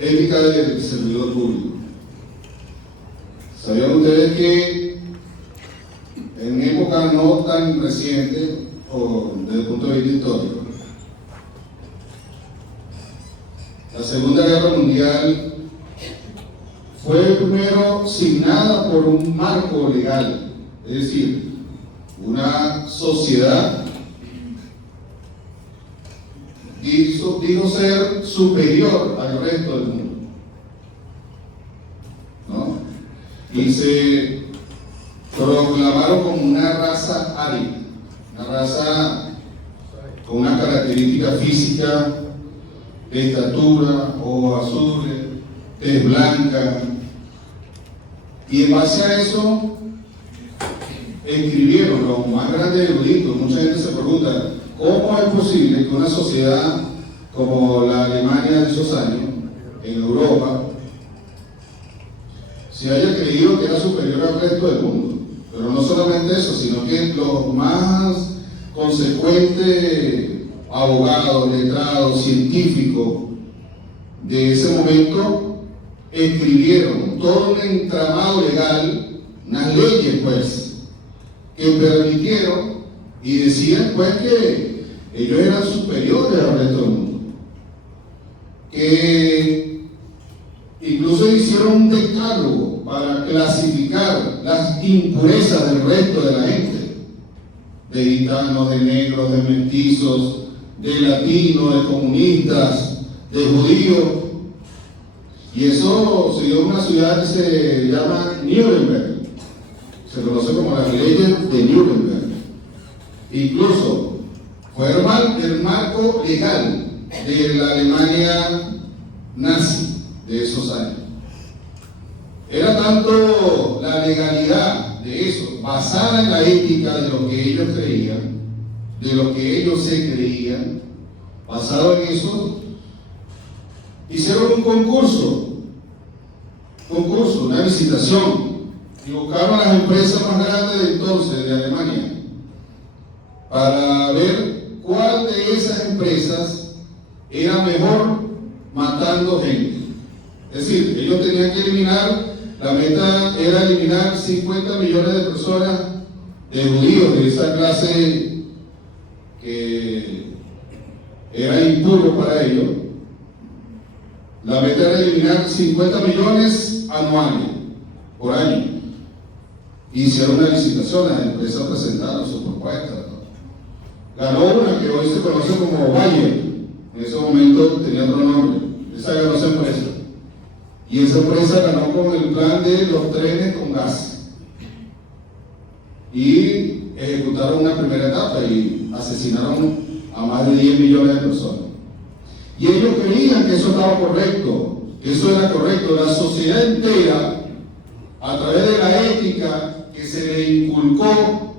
ética del servidor público. ¿Sabían ustedes que en época no tan reciente, o desde el punto de vista histórico, la Segunda Guerra Mundial fue primero signada por un marco legal, es decir, una sociedad dijo ser superior al resto del mundo, ¿no? Y se proclamaron como una raza árida, una raza con una característica física de estatura, ojos azules, tez blanca, y en base a eso escribieron los más grandes eruditos. Mucha gente se pregunta, ¿cómo es posible que una sociedad como la Alemania de esos años, en Europa, se haya creído que era superior al resto del mundo? Pero no solamente eso, sino que los más consecuentes abogados, letrados, científicos de ese momento escribieron todo un entramado legal, unas leyes pues, que permitieron y decían pues que ellos eran superiores al resto del mundo, que incluso hicieron un decálogo para clasificar las impurezas del resto de la gente, de gitanos, de negros, de mestizos, de latinos, de comunistas, de judíos. Y eso se dio en una ciudad que se llama Nuremberg, se conoce como las leyes de Nuremberg. Incluso fue el marco legal de la Alemania nazi de esos años. Era tanto la legalidad de eso, basada en la ética de lo que ellos creían, de lo que ellos se creían, basado en eso, hicieron un concurso, una licitación, y buscaron a las empresas más grandes de entonces, de Alemania, para ver cuál de esas empresas era mejor matando gente. Es decir, ellos tenían que eliminar, la meta era eliminar 50 millones de personas, de judíos de esa clase que era impuro para ellos. La meta era eliminar 50 millones anuales, por año. Hicieron una licitación, las empresas presentaron sus propuestas, ¿no? Ganó una que hoy se conoce como Bayer, en ese momento tenía otro nombre, esa ganó esa empresa. Y esa empresa ganó con el plan de los trenes con gas. Y ejecutaron una primera etapa y asesinaron a más de 10 millones de personas. Y ellos creían que eso estaba correcto, que eso era correcto. La sociedad entera, a través de la ética que se le inculcó,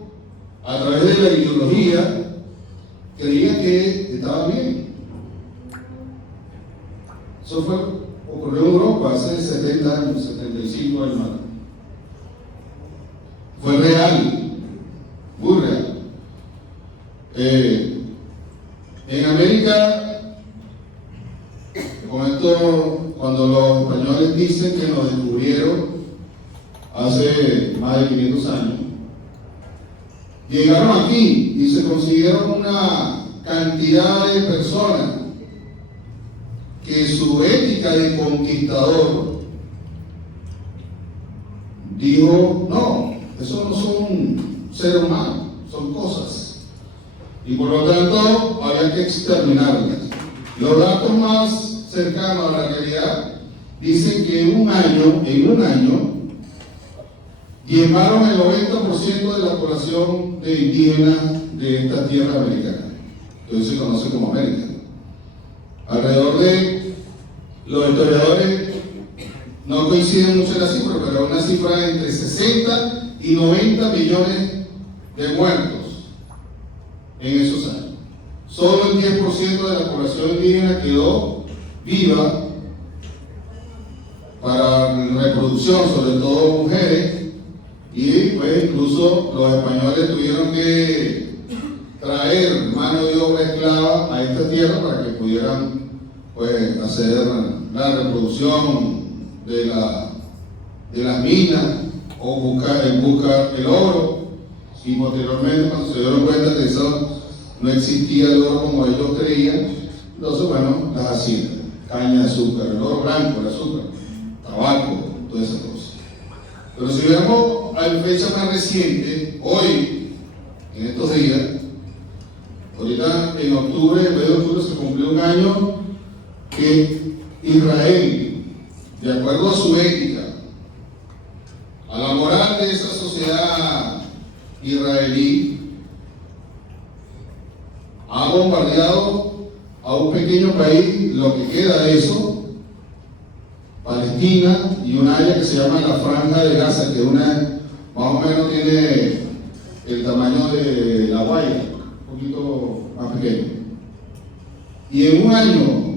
a través de la ideología, creía que estaba bien. Eso ocurrió en Europa hace 70 años, 75 años más. Fue real, muy real. En América, con esto, cuando los españoles dicen que nos descubrieron hace más de 500 años, llegaron aquí y se consiguieron una cantidad de personas que su ética de conquistador dijo, no, eso no son seres humanos, son cosas. Y por lo tanto, había que exterminarlas. Los datos más cercanos a la realidad dicen que en un año, llevaron el 90% de la población de indígenas de esta tierra americana, que hoy se conoce como América. Alrededor de, los historiadores no coinciden mucho en la cifra, pero una cifra entre 60 y 90 millones de muertos en esos años. Solo el 10% de la población indígena quedó viva para reproducción, sobre todo mujeres, y pues incluso los españoles tuvieron que traer mano de obra esclava a esta tierra para que pudieran pues hacer la reproducción de las minas o buscar el oro, y posteriormente cuando se dieron cuenta que eso no existía el oro como ellos creían, entonces bueno, las hacían, caña de azúcar, el oro blanco, el azúcar, tabaco, todas esas cosas. Pero si vemos a fecha más reciente, hoy, en estos días, ahorita en octubre, en mes de octubre se cumplió un año que Israel, de acuerdo a su ética, a la moral de esa sociedad israelí, ha bombardeado a un pequeño país, lo que queda de eso, Palestina, y una área que se llama la Franja de Gaza, que más o menos tiene el tamaño de La Guaira, un poquito más pequeño. Y en un año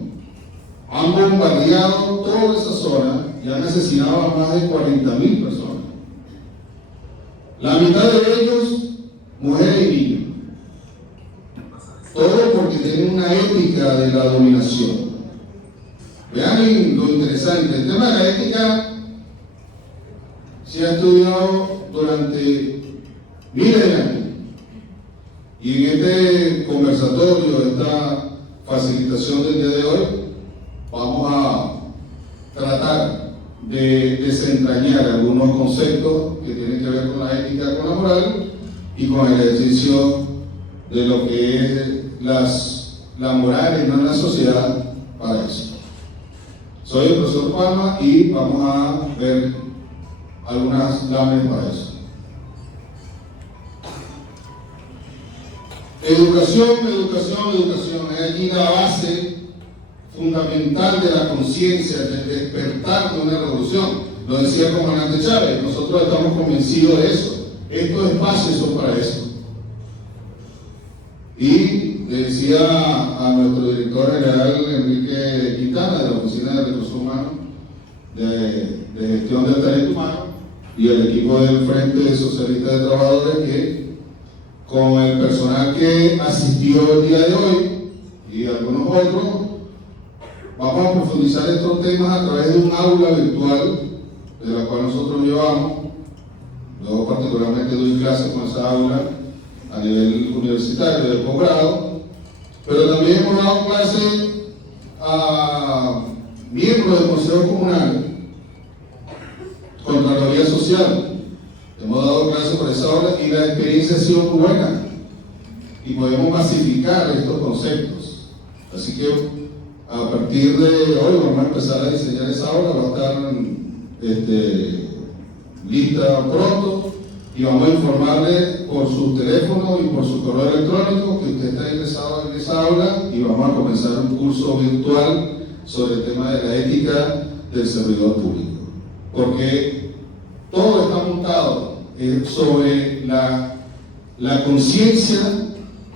han bombardeado toda esa zona y han asesinado a más de 40.000 personas. La mitad de ellos, mujeres y niños. Todo porque tienen una ética de la dominación. Vean lo interesante, el tema de la ética se ha estudiado durante miles de años. Y en este conversatorio, esta facilitación del día de hoy, vamos a tratar de desentrañar algunos conceptos que tienen que ver con la ética, con la moral y con el ejercicio de lo que es la moral en una sociedad para eso. Soy el profesor Palma y vamos a ver algunas láminas para eso. Educación, educación, educación. Es allí la base fundamental de la conciencia, del despertar de una revolución. Lo decía el comandante Chávez, nosotros estamos convencidos de eso. Estos espacios son para eso. Y le decía a nuestro director general Enrique Quintana, de la Oficina de Recursos Humanos, de Gestión del Talento Humano, y el equipo del Frente Socialista de Trabajadores, que con el personal que asistió el día de hoy y algunos otros, vamos a profundizar estos temas a través de un aula virtual de la cual nosotros llevamos. Yo particularmente doy clases con esa aula a nivel universitario de posgrado, pero también hemos dado clases a miembros del Consejo Comunal, Contraloría Social. Hemos dado clases por esa hora y la experiencia ha sido muy buena y podemos masificar estos conceptos. Así que a partir de hoy vamos a empezar a diseñar esa obra, va a estar lista pronto y vamos a informarle por su teléfono y por su correo electrónico que usted está ingresado en esa aula y vamos a comenzar un curso virtual sobre el tema de la ética del servidor público. Porque todo está montado sobre la conciencia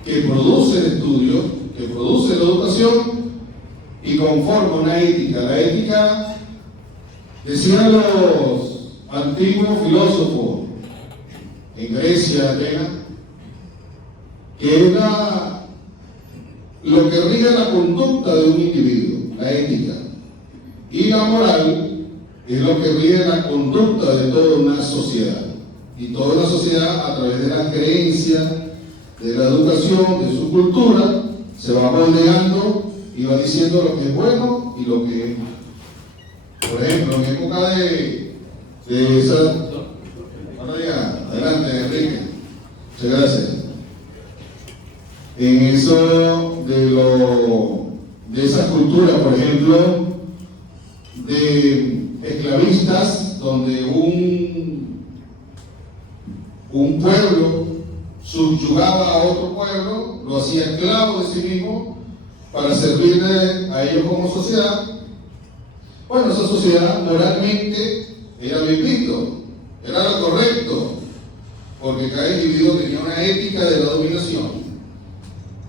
que produce el estudio, que produce la educación y conforma una ética. La ética, decían los antiguos filósofos en Grecia, Atenas, que es lo que rige la conducta de un individuo, la ética. Y la moral es lo que rige la conducta de toda una sociedad. Y toda una sociedad, a través de las creencias, de la educación, de su cultura, se va moldeando y va diciendo lo que es bueno y lo que es malo. Por ejemplo, en época de esa... Adelante, Enrique. Muchas gracias. En eso de esa cultura, por ejemplo, de esclavistas, donde un pueblo subyugaba a otro pueblo, lo hacía esclavo de sí mismo para servirle a ellos como sociedad. Bueno, esa sociedad moralmente era bien visto, era lo correcto, porque cada individuo tenía una ética de la dominación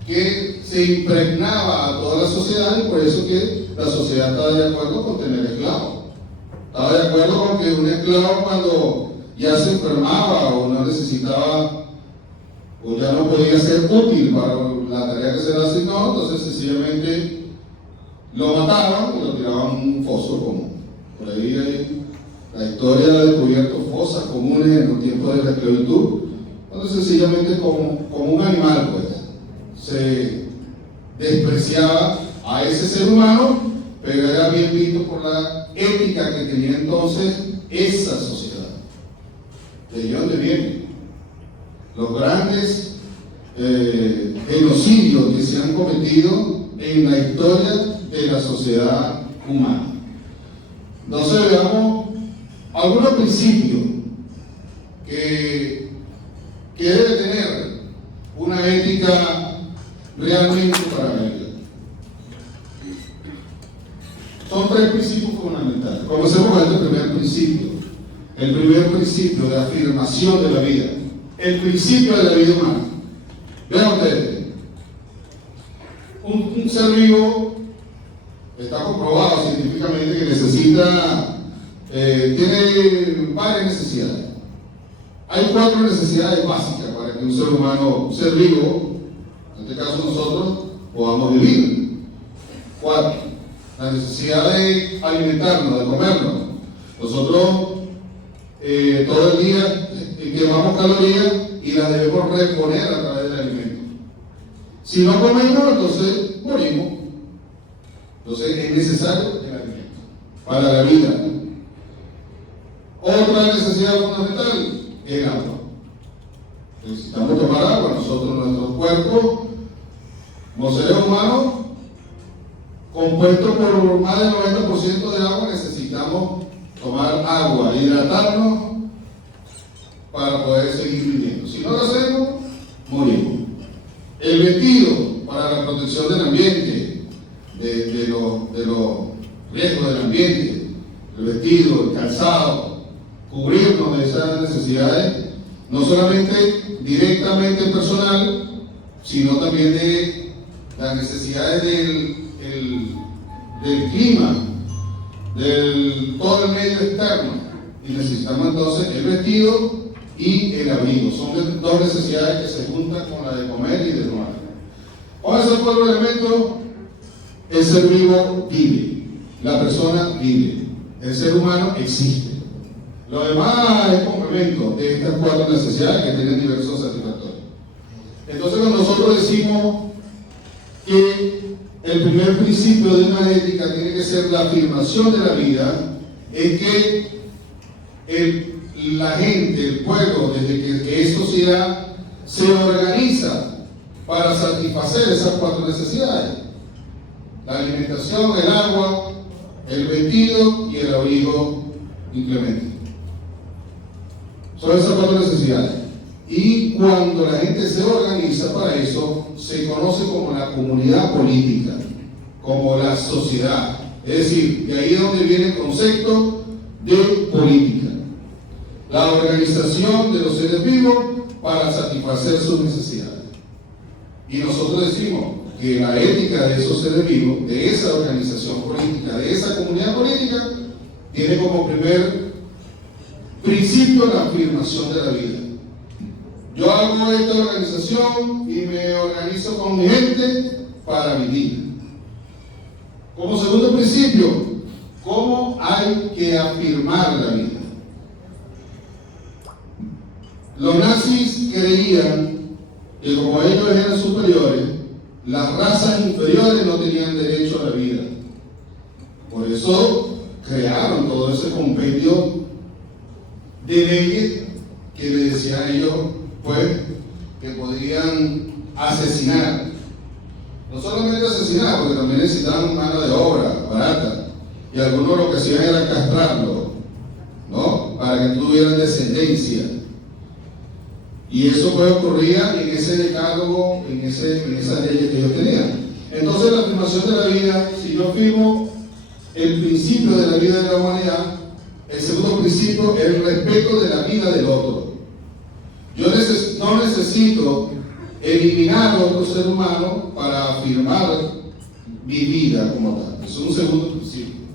que se impregnaba a toda la sociedad, y por eso que la sociedad estaba de acuerdo con tener esclavos. Estaba de acuerdo con que un esclavo, cuando ya se enfermaba o no necesitaba o ya no podía ser útil para la tarea que se le asignó, entonces sencillamente lo mataban y lo tiraban en un foso común. Por ahí hay la historia ha descubierto fosas comunes en los tiempos de la esclavitud, donde sencillamente como un animal, pues, se despreciaba a ese ser humano, pero era bien visto por la ética que tenía entonces esa sociedad. ¿De dónde viene? Los grandes genocidios que se han cometido en la historia de la sociedad humana. Entonces veamos algunos principios que debe tener una ética realmente para la vida. Son 3 principios fundamentales. Comencemos con este primer principio. El primer principio de afirmación de la vida. El principio de la vida humana. Vean ustedes. Un ser vivo está comprobado científicamente que necesita, tiene varias necesidades. Hay 4 necesidades básicas para que un ser humano, un ser vivo, en este caso nosotros, podamos vivir. 4. La necesidad de alimentarnos, de comernos. Nosotros todo el día quemamos calorías y las debemos reponer a través del alimento. Si no comemos, entonces morimos. Entonces es necesario el alimento para la vida. Otra necesidad fundamental es el agua. Necesitamos tomar agua. Nosotros, nuestro cuerpo, como seres humanos, compuesto por más del 90% de agua, necesitamos tomar agua, hidratarnos para poder seguir viviendo. Si no lo hacemos, morimos. El vestido para la protección del ambiente, de los riesgos del ambiente, el vestido, el calzado, cubrirnos de esas necesidades, no solamente directamente personal, sino también de las necesidades del clima, todo el medio externo. Y necesitamos entonces el vestido y el abrigo. Son 2 necesidades que se juntan con la de comer y de tomar. Con esos 4 elementos, el ser vivo vive, la persona vive, el ser humano existe. Lo demás es complemento de estas 4 necesidades que tienen diversos satisfactores. Entonces, cuando nosotros decimos que el primer principio de una ética tiene que ser la afirmación de la vida, es que la gente, el pueblo, desde que es sociedad, se organiza para satisfacer esas 4 necesidades: la alimentación, el agua, el vestido y el abrigo inclemente. Son esas 4 necesidades. Y cuando la gente se organiza para eso, se conoce como la comunidad política, como la sociedad. Es decir, de ahí es donde viene el concepto de política. La organización de los seres vivos para satisfacer sus necesidades. Y nosotros decimos que la ética de esos seres vivos, de esa organización política, de esa comunidad política, tiene como primer principio la afirmación de la vida. Yo hago esta organización y me organizo con mi gente para vivir. Como segundo principio, ¿cómo hay que afirmar la vida? Los nazis creían que como ellos eran superiores, las razas inferiores no tenían derecho a la vida. Por eso crearon todo ese compendio de leyes que le decían a ellos, pues, que podían asesinar. No solamente asesinar, porque también necesitaban mano de obra barata. Y algunos lo que hacían era castrarlo, ¿no? Para que tuvieran descendencia. Y eso pues ocurría en ese decálogo, en esas leyes que ellos tenían. Entonces la afirmación de la vida, si yo afirmo el principio de la vida de la humanidad, el segundo principio es el respeto de la vida del otro. Yo no necesito eliminar a otro ser humano para afirmar mi vida como tal. Eso es un segundo principio.